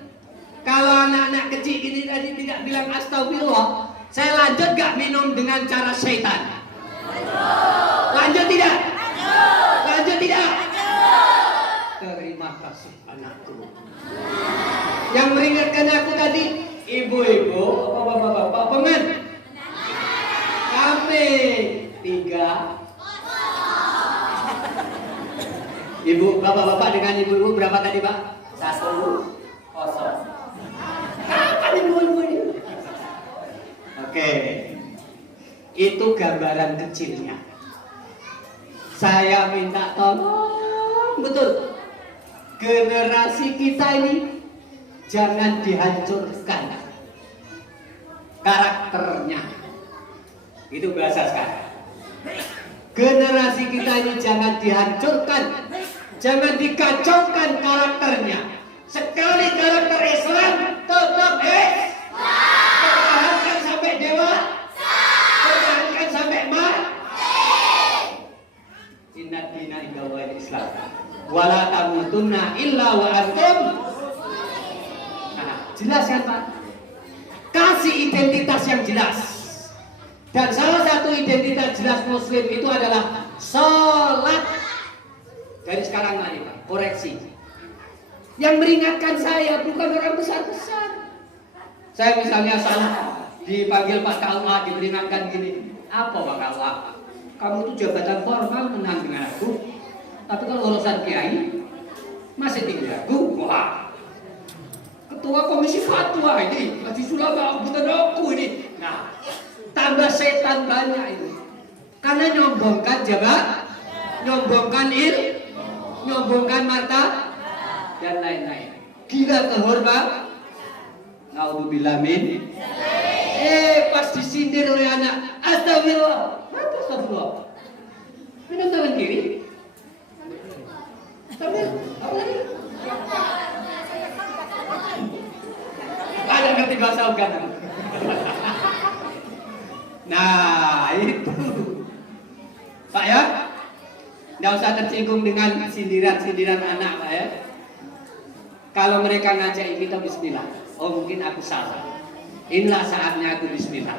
kalau anak-anak kecil ini tadi tidak bilang astagfirullah, saya lanjut gak minum dengan cara syaitan? Lanjut tidak? Lanjut tidak? Terima kasih anakku. Yang meringatkan aku tadi, ibu-ibu, bapak-bapak, pengen? Kami 3. Ibu, bapak-bapak dengan ibu-ibu berapa tadi Pak? 1-0. Kapan ibu-ibu ini? Oke, itu gambaran kecilnya. Saya minta tolong betul, generasi kita ini jangan dihancurkan karakternya. Itu bahasa sekarang. Generasi kita ini jangan dihancurkan, jangan dikacaukan karakternya. Sekali karakter Islam tetap pertahankan sampai dewa, pertahankan sampai mati. Inna dina indallahil Islam. Wala tamutunna illa wa antum. Jelas kan Pak? Kasih identitas yang jelas. Dan salah satu identitas jelas Muslim itu adalah sholat. Dari sekarang mari Pak, koreksi. Yang meringatkan saya bukan orang besar-besar. Saya misalnya salah, dipanggil Pak KUA, diperingatkan gini. Apa Pak KUA? Kamu itu jabatan formal menang dengan aku. Tapi kalau urusan kiai, masih tinggi aku. Wah, ketua komisi fatwa ini, Haji Sulama, bukan aku ini. Nah, tambah setan banyak ini. Karena nyombongkan jabatan, nyombongkan nyombongkan mata, dan lain-lain. Gila kehormat. Naudzubillah min. Pas disindir oleh anak, astagfirullah. Astagfirullah. Minum tangan kiri. Tapi apa lagi? Ada ngerti bahasa Uganda. Nah itu Pak ya, nggak usah tersinggung dengan sindiran-sindiran anak Pak ya. Kalau mereka ngajak kita bismillah. Oh mungkin aku salah. Inilah saatnya aku bismillah.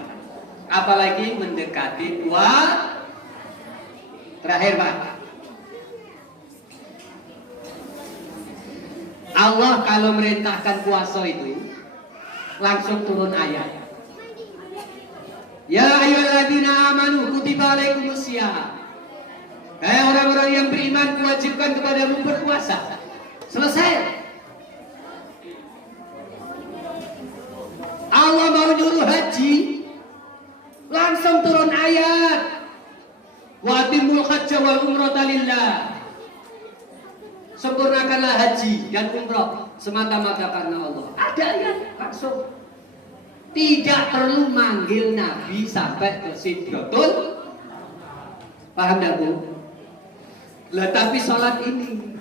Apalagi mendekati terakhir Pak. Allah kalau merintahkan puasa itu langsung turun ayat. Ya ayyuhalladzina amanu kutiba alaikumusiyam. Hai orang-orang yang beriman, kuwajibkan kepadamu berpuasa. Selesai. Allah mau nyuruh haji, langsung turun ayat. Wa atimul hajja wal umrata lillah. Sempurnakanlah haji dan umrah semata-mata karena Allah. Ada ayat langsung. Tidak perlu manggil Nabi sampai ke Sidratul. Paham tak Bu? Lah tapi sholat ini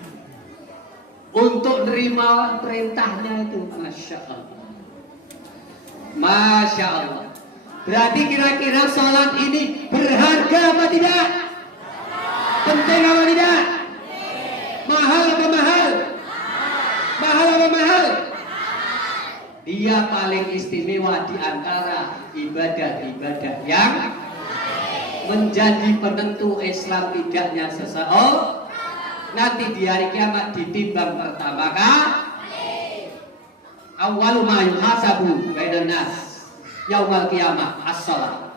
untuk nerima perintahnya itu, masya Allah. Masya Allah. Berarti kira-kira sholat ini berharga apa tidak? Penting apa tidak? Mahal apa mahal? Mahal apa mahal? Dia paling istimewa di antara ibadah-ibadah yang menjadi penentu Islam tidaknya seseorang. Nanti di hari kiamat ditimbang pertama kali. Awwalu ma yuhasabu bainan nas yaumal qiyamah as-shalah.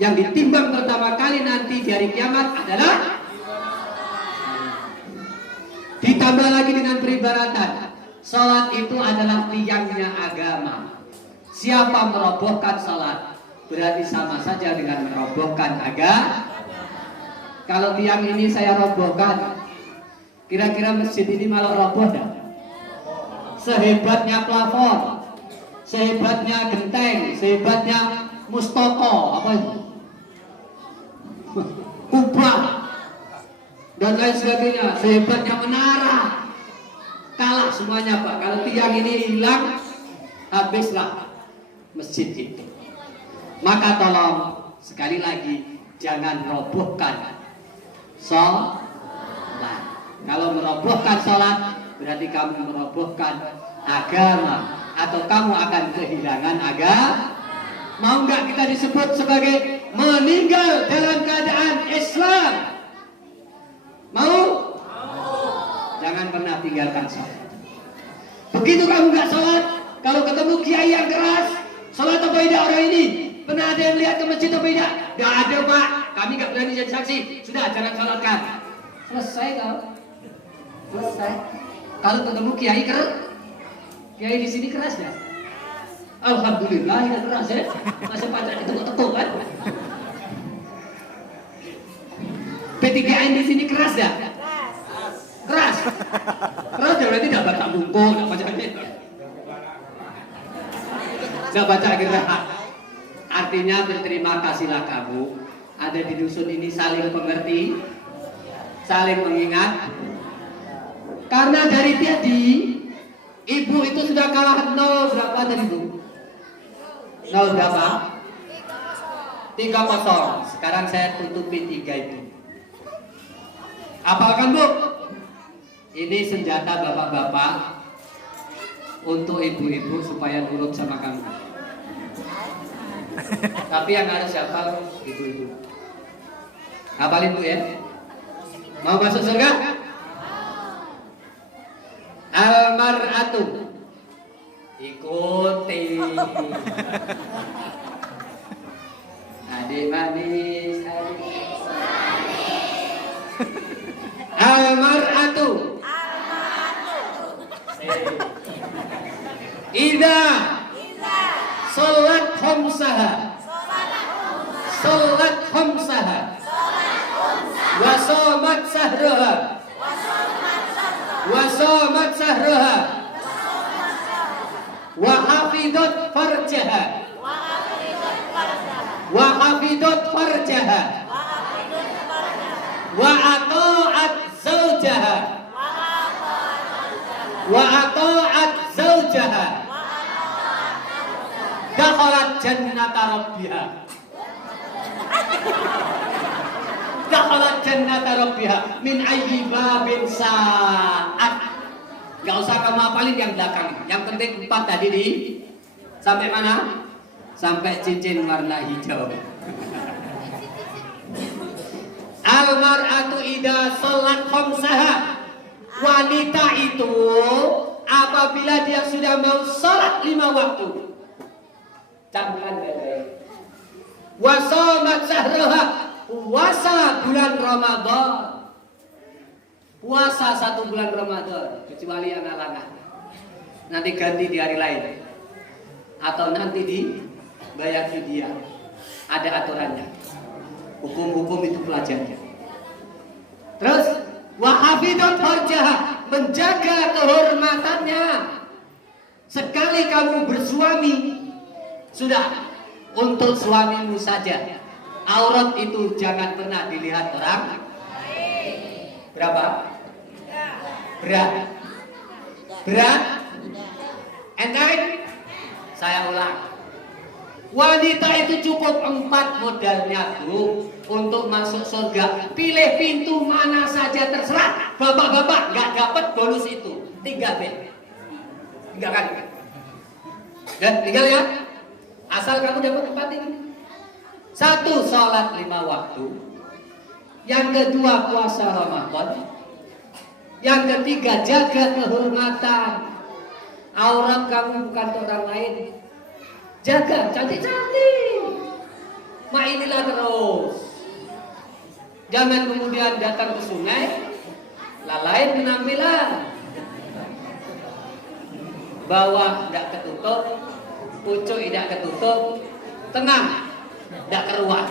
Yang ditimbang pertama kali nanti di hari kiamat adalah, ditambah lagi dengan peribaratan. Salat itu adalah tiangnya agama. Siapa merobohkan salat berarti sama saja dengan merobohkan agama. Kalau tiang ini saya robohkan, kira-kira masjid ini malah roboh dah? Sehebatnya plafon, sehebatnya genteng, sehebatnya mustoko, apa itu? Kubah dan lain sebagainya, sehebatnya menara, kalah semuanya Pak. Kalau tiang ini hilang, habislah masjid itu. Maka tolong sekali lagi jangan robohkan sholat. Kalau merobohkan sholat berarti kamu merobohkan agama, atau kamu akan kehilangan agama. Mau nggak kita disebut sebagai meninggal dalam keadaan Islam? Mau? Jangan pernah tinggalkan sholat. Begitu kamu nggak sholat, kalau ketemu kiai yang keras, sholat apa tidak orang ini? Pernah ada yang lihat ke masjid apa tidak? Tidak ada Pak, kami nggak berani jadi saksi. Sudah, jangan sholatkan. Selesai kau. Selesai. Kalau ketemu kiai keras, kiai di sini keras ya? Alhamdulillah tidak keras ya. Masih pada ditekuk-tekuk kan? P3N di sini keras ya? Keras. Keras ya berarti tidak baca buku, tidak baca ini. Tidak baca gerak. Artinya berterima kasihlah kamu ada di dusun ini saling mengerti, saling mengingat. Karena dari tadi ibu itu sudah kalah 0 berapa tadi Bu? 0 berapa? 3-0. Sekarang saya tutupi 3 itu. Apalkan Bu? Ini senjata bapak-bapak untuk ibu-ibu supaya nurut sama kamu. Tapi yang harus hafal ibu-ibu. Hafalin Bu ya. Mau masuk surga? Almar'atu. Ikuti. Adik manis, adik manis. Almar'atu. Ida. Salat khamsaha. Salat khamsaha. Wa shamat sahraha. Wa shamat sahraha. Wa hafidhat farjaha. Wa hafidhat farjaha. Wa ata'at zawjaha. Wa ata'at zawjaha. Dakhalat jannata rabbiha. Dakhalat jannata rabbiha min ayyi babin sa'at. Gak usah kamu hafalin yang belakang. Yang penting 4 tadi di sampai mana? Sampai cincin warna hijau. Al-mar'atu idza shalat khamsaha. Wanita itu apabila dia sudah mau salat 5 waktu. Camkan baik-baik. Wa shamat syahraha. Puasa bulan Ramadan. Puasa 1 bulan Ramadan, kecuali yang halangan. Nanti ganti di hari lain. Atau nanti dibayar fidyah. Ada aturannya. Hukum-hukum itu pelajarnya. Terus wa hafidhat farjaha, menjaga kehormatannya. Sekali kamu bersuami, sudah untuk suamimu saja. Aurat itu jangan pernah dilihat orang. Berapa? Berat. Berat? Enteng? Saya ulang. Wanita itu cukup 4 modalnya, Bu, untuk masuk surga. Pilih pintu mana saja terserah. Bapak-bapak nggak dapat bonus itu. 3 B. 3 kali. Dan tinggal ya. Asal kamu dapat 4 ini. 1, sholat 5 waktu. Yang kedua, puasa Ramadan. Yang ketiga, jaga kehormatan. Aurat kamu bukan orang lain. Jaga, cantik-cantik. Inilah terus. Jangan kemudian datang ke sungai, lalai penampilan. Bawah tidak ketutup, pucuk tidak ketutup, tengah tidak keruat.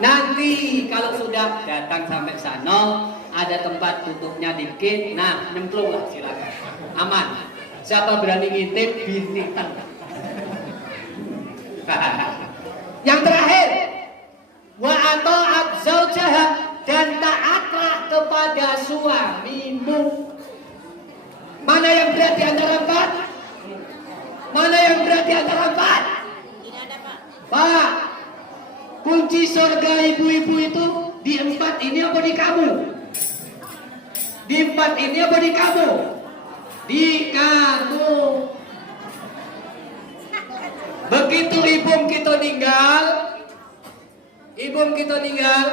Nanti kalau sudah datang sampai sana, ada tempat tutupnya dikit, nah nyemplung lah silakan, aman. Siapa berani ngintip, bintitan. Yang terakhir, wa ata'at zaujaha, dan taatlah kepada suamimu. Mana yang berat di antara 4? Mana yang berat di antara 4? Tidak ada, Pak. Pak, kunci surga ibu-ibu itu di 4 ini apa di kamu? Di 4 ini apa di kamu? Di kamu. Begitu ibu kita ninggal,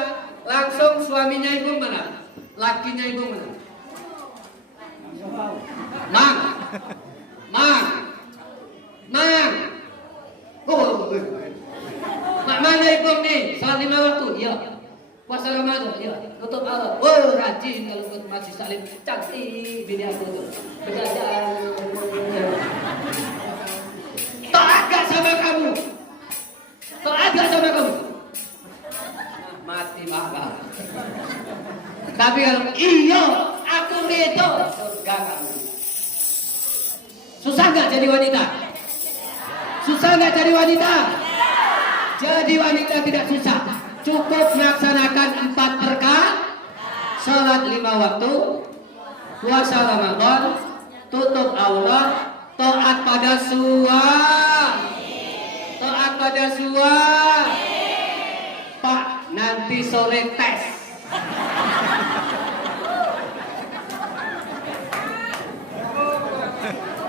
langsung suaminya ibu mana? Lakinya ibu mana? Mang. Oh. Mana ibu nih? Salat 5 waktu, iya. Puasa Ramadan, iya. Tutup aurat. Oh, rajin kalau ke Masjid Salim. Cantik bini aku tuh. Berjalan. Taat gak sama kamu? Taat gak sama kamu? Mati bakal. Tapi kalau iya, aku itu surga kamu. Susah gak jadi wanita? Susah gak jadi wanita? Jadi wanita tidak susah. Cukup melaksanakan 4 perkara, salat 5 waktu, puasa Ramadan, tutup aurat, taat pada suami. Taat pada suami. Pak, nanti sore tes.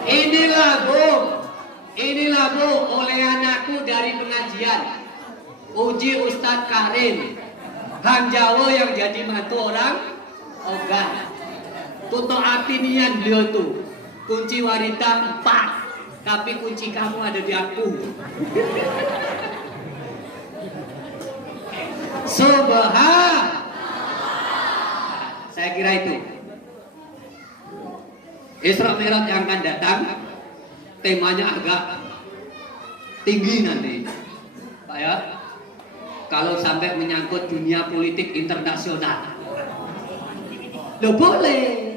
Inilah Bu, oleh anakku dari pengajian. Uji Ustadz Karim, Kang Jawa yang jadi mantu orang Ogan. Tutup hati nian beliau tuh. Kunci wanita 4, tapi kunci kamu ada di aku. Subhan. Saya kira itu. Isra Mi'raj yang akan datang, temanya agak tinggi nanti, Pak ya. Kalau sampai menyangkut dunia politik internasional, lo boleh,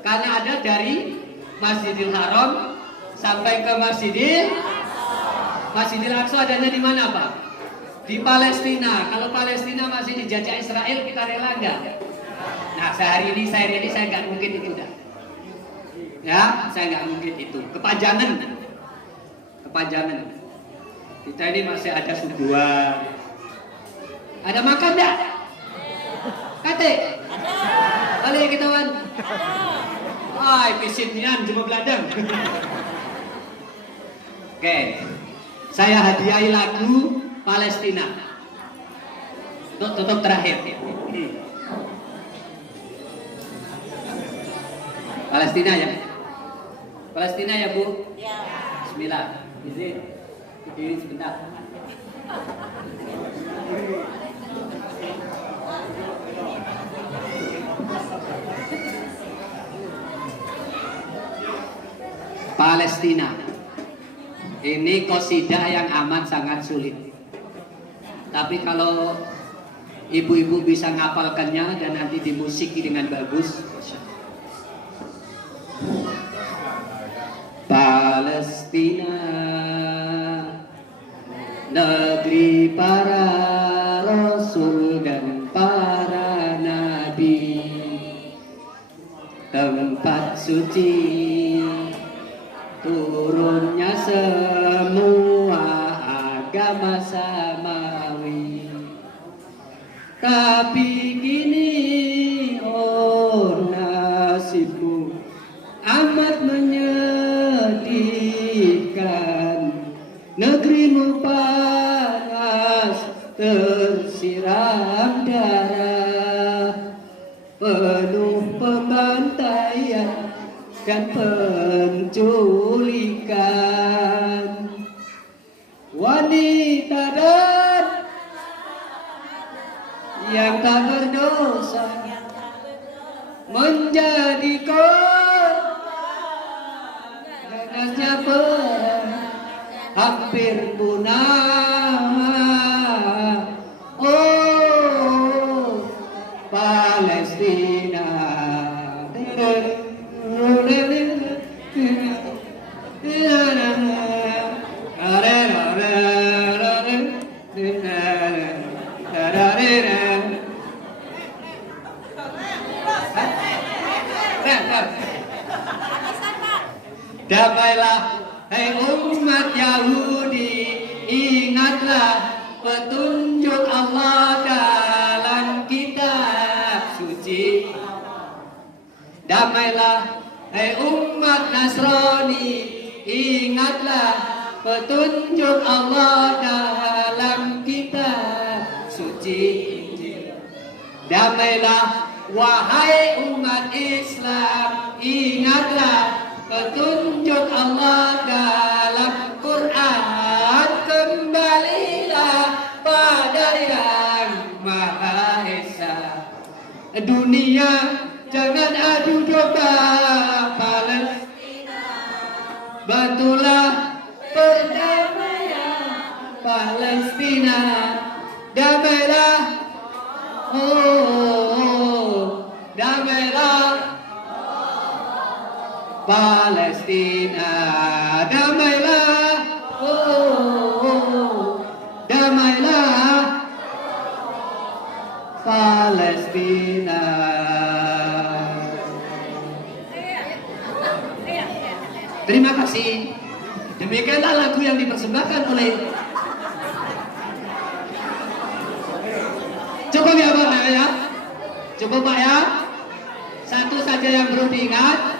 karena ada dari Masjidil Haram sampai ke Masjidil Aqsa. Adanya di mana, Pak? Di Palestina. Kalau Palestina masih dijajah Israel, kita rela nggak? Nah, sehari ini saya nggak mungkin itu dah. Ya, saya nggak mungkin itu. Kepanjangan. Kita ini masih ada suguhan. Ada makan enggak? Kate? Ada. Balik kita wan. Ay, pisinian cuma beladang. Oke, saya hadiahi lagu Palestina. Untuk tutup terakhir. Palestina ya. Palestina ya Bu. Ya. Bismillah. Izin. Berdiri sebentar. Palestina. Ini qasidah yang amat sangat sulit. Tapi kalau ibu-ibu bisa ngapalkannya dan nanti dimusiki dengan bagus. Palestina, negeri para rasul dan para nabi, tempat suci turunnya semua agama samawi. Tapi kini oh nasibmu amat menyedihkan, negerimu panas tersiram darah, penuh pembantaian dan penculikan. Wanita dan yang tak berdosa menjadi korban ganasnya perang hampir punah. Oh Palestina, damailah hai umat Yahudi, ingatlah petunjuk Allah dalam kitab suci. Damailah hai umat Nasrani, ingatlah petunjuk Allah dalam kitab suci. Damailah wahai umat Islam, ingatlah petunjuk Allah dalam Quran. Kembalilah pada Yang Maha Esa. Dunia jangan adu domba Palestina, bantulah perdamaian Palestina. Damailah, oh, damailah Palestina, damailah, oh, damailah Palestina. Terima kasih. Demikianlah lagu yang dipersembahkan oleh. Cukup ya Pak ya? Cukup Pak ya? Satu saja yang perlu diingat,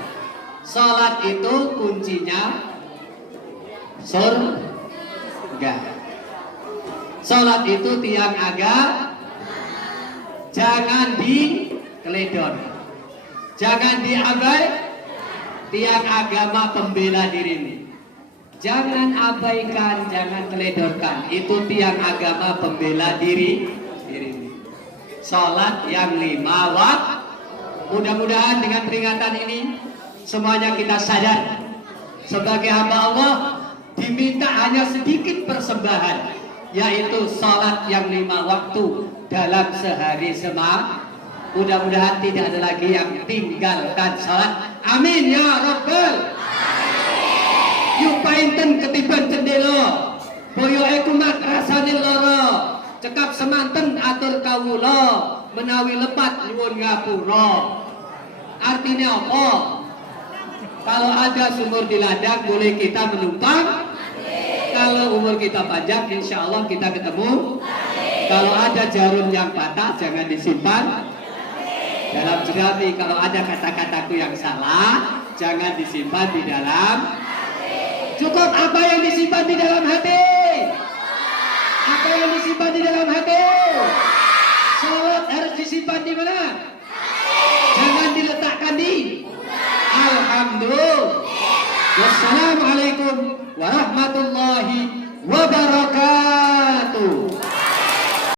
sholat itu kuncinya surga. Sholat itu tiang agama, jangan dikeledor, jangan diabaikan. Tiang agama pembela dirimu, jangan abaikan, jangan teledorkan. Itu tiang agama pembela dirimu. Sholat yang 5 waktu. Mudah-mudahan dengan peringatan ini semuanya kita sadar sebagai hamba Allah diminta hanya sedikit persembahan, yaitu sholat yang 5 waktu dalam sehari semalam. Mudah-mudahan tidak ada lagi yang tinggalkan sholat. Amin ya Rabbal. Yuk painten ketiban cendela, boyo kumat rasane loro, cekap semanten atur kawula, menawi lepat nyuwun ngapura. Artinya apa? Kalau ada sumur di ladang boleh kita menumpang. Kalau umur kita panjang insya Allah kita ketemu. Kalau ada jarum yang patah jangan disimpan. Dalam jerami kalau ada kata-kataku yang salah, jangan disimpan di dalam. Cukup apa yang disimpan di dalam hati? Apa yang disimpan di dalam hati? Salat harus disimpan di mana? Jangan diletakkan di. Alhamdulillah. Wassalamualaikum warahmatullahi wabarakatuh.